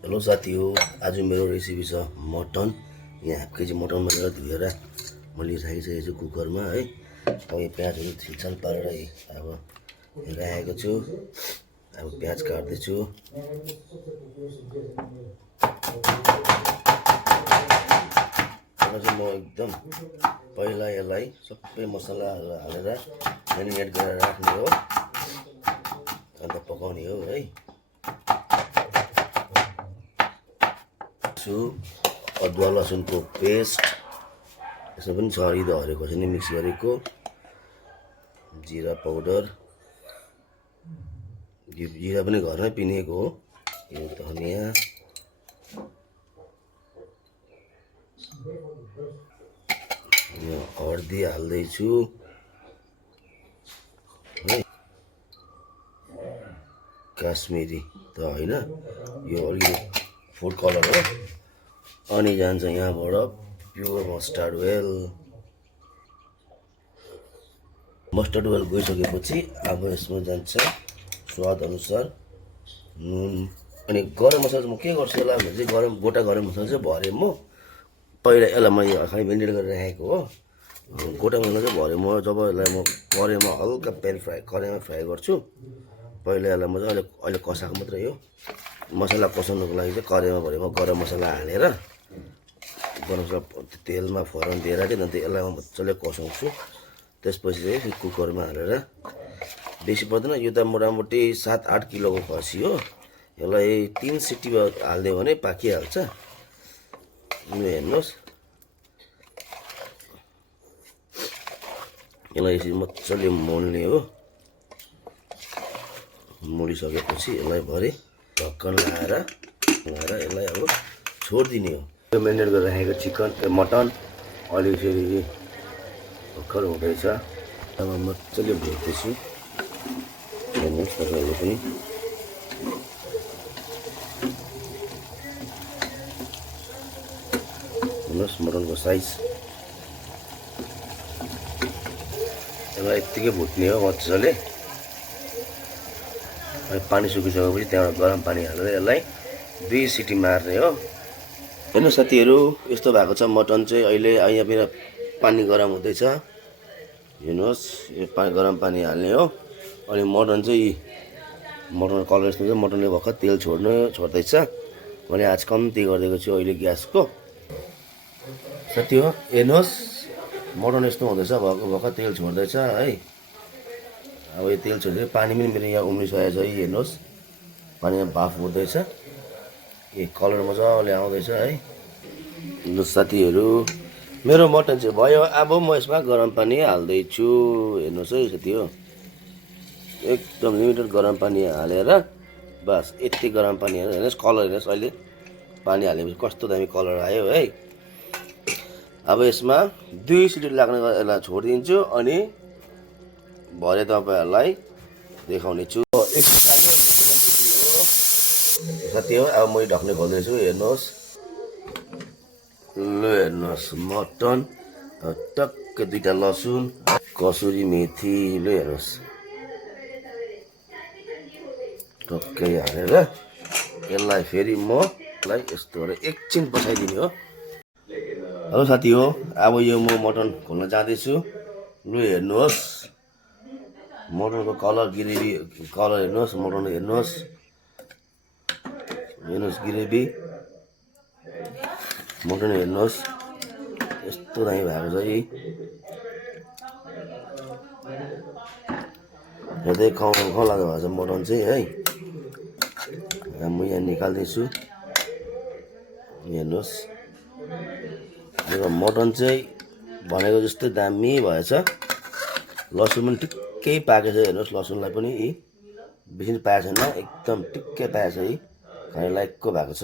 Hello साथी हो। आज मेरो रेसिपी छ मटन। यहाँ हाफ केजी मटन भनेर धोएर मैले राखिसकेको छु कुकरमा है। अब यो प्याजहरू छिलछाल पारेर अब राखेको छु। अब प्याज काट्दैछु। चाहिँ म एकदम पहिला यसलाई सबै मसलाहरू हालेर मेरिनेट गरेर राख्ने हो, अन्त पकाउने हो है। अदुवा लसुनको पेस्ट, यसमा पनि छ हरिदो हरियो खोर्सानी मिक्स गरेको, जिरा पाउडर, जिरा पनि घरमै पिनेको हो, यो धनिया, यो हर्दी हाल्दैछु है, काश्मिरी त होइन, यो अलिकति फुड कलर हो। अनि जान्छ यहाँबाट pure mustard oil. Mustard oil गइसकेपछि अब यसमा जान्छ स्वाद अनुसार नुन। अनि गरम मसला चाहिँ म के गर्छु होला भने चाहिँ गोटा गरम मसला चाहिँ भरे म पहिला यसलाई मैले खालि मेरिनेट गरेर राखेको हो। गोटा मसला चाहिँ भरे म जब यसलाई म कराईमा हल्का कराईमा फ्राई गर्छु। पहिला यसलाई मजाले अहिले कसाएको मात्रै हो। मसला कसाउनुको लागि चाहिँ कराईमा भरे म गरम मसला हालेर गरम मसला तेलमा फोरन दिएर चाहिँ अन्त यसलाई म मजाले कसाउँछु। त्यसपछि चाहिँ कुकरमा हालेर, बेसी पर्दैन, यो त मोटामोटी 7-8 किलोको खसी हो। यसलाई 3 सिटी हालिदियो भने पाकिहाल्छ। यो हेर्नुहोस्, यसलाई यसरी मजाले मोल्ने हो। मोलिसकेपछि यसलाई भरे ढक्कन लगाएर यसलाई अब छोडिदिने हो। यो मेरिनेट गरेर राखेको चिकन मटन अलि फेरि भर्खर हुँदैछ। अब मजाले भुट्दैछु, हेर्नुहोस् तपाईँहरूले पनि। हेर्नुहोस् मटनको साइज। यसलाई यत्तिकै भुट्ने हो मजाले। पानी सुकिसकेपछि त्यहाँबाट गरम पानी हालेर यसलाई 2 सिटी मार्ने हो। होइन साथीहरू, यस्तो भएको छ मटन चाहिँ। अहिले यहाँ मेरो पानी गरम हुँदैछ, हेर्नुहोस्। यो गरम पानी हाल्ने हो। अनि मटन चाहिँ मटनको कलर यस्तो चाहिँ मटनले भर्खर तेल छोड्दैछ। मैले आज कम्ती गरिदिएको छु अहिले ग्यासको। साथी हो हेर्नुहोस्, मटन यस्तो हुँदैछ, भर्खर तेल छोड्दैछ है। अब यो तेल छोड्दै पानी पनि मेरो यहाँ उम्लिसकेको छ, हेर्नुहोस् पानीमा भाफ उठ्दैछ। कलर मजाले आउँदैछ है। ल साथीहरू, मेरो मटन चाहिँ भयो। अब म यसमा गरम पानी हाल्दैछु, हेर्नुहोस् है साथी हो। एकदम लिमिटेड गरम पानी हालेर, बस यति गरम पानी हालेर, हेर्नुहोस् कलर, हेर्नुहोस् अहिले पानी हालेपछि कस्तो दामी कलर आयो है। अब यसमा 2 सिटी लाग्ने यसलाई छोडिदिन्छु अनि भरे तपाईँहरूलाई देखाउने छु। साथी हो, अब मैले ढक्ने खोल्दैछु, हेर्नुहोस्। ल हेर्नुहोस् मटन, टक्क 2टा लसुन, कसुरी मेथी, ल हेर्नुहोस् टक्कै हालेर यसलाई फेरि म यस्तो गरेर एकछिन पछाइदिने हो। हेलो साथी हो, अब यो म मटन खोल्न जाँदैछु। लु हेर्नुहोस् मटनको कलर, ग्रेभी कलर हेर्नुहोस्, मटन हेर्नुहोस्, ग्रेभी मटन हेर्नुहोस् यस्तो दामी भएको छ है। हेर्दै खाउँ लाग्दो भएको छ मटन चाहिँ है। म यहाँ निकाल्दैछु, हेर्नुहोस्। मेरो मटन चाहिँ भनेको जस्तै दामी भएछ। लसुन पनि ठिक्कै पाकेको छ, हेर्नुहोस्। लसुनलाई पनि बेसी पाएको छैन, एकदम ठिक्कै पाएको छ है, खाने लायकको भएको छ।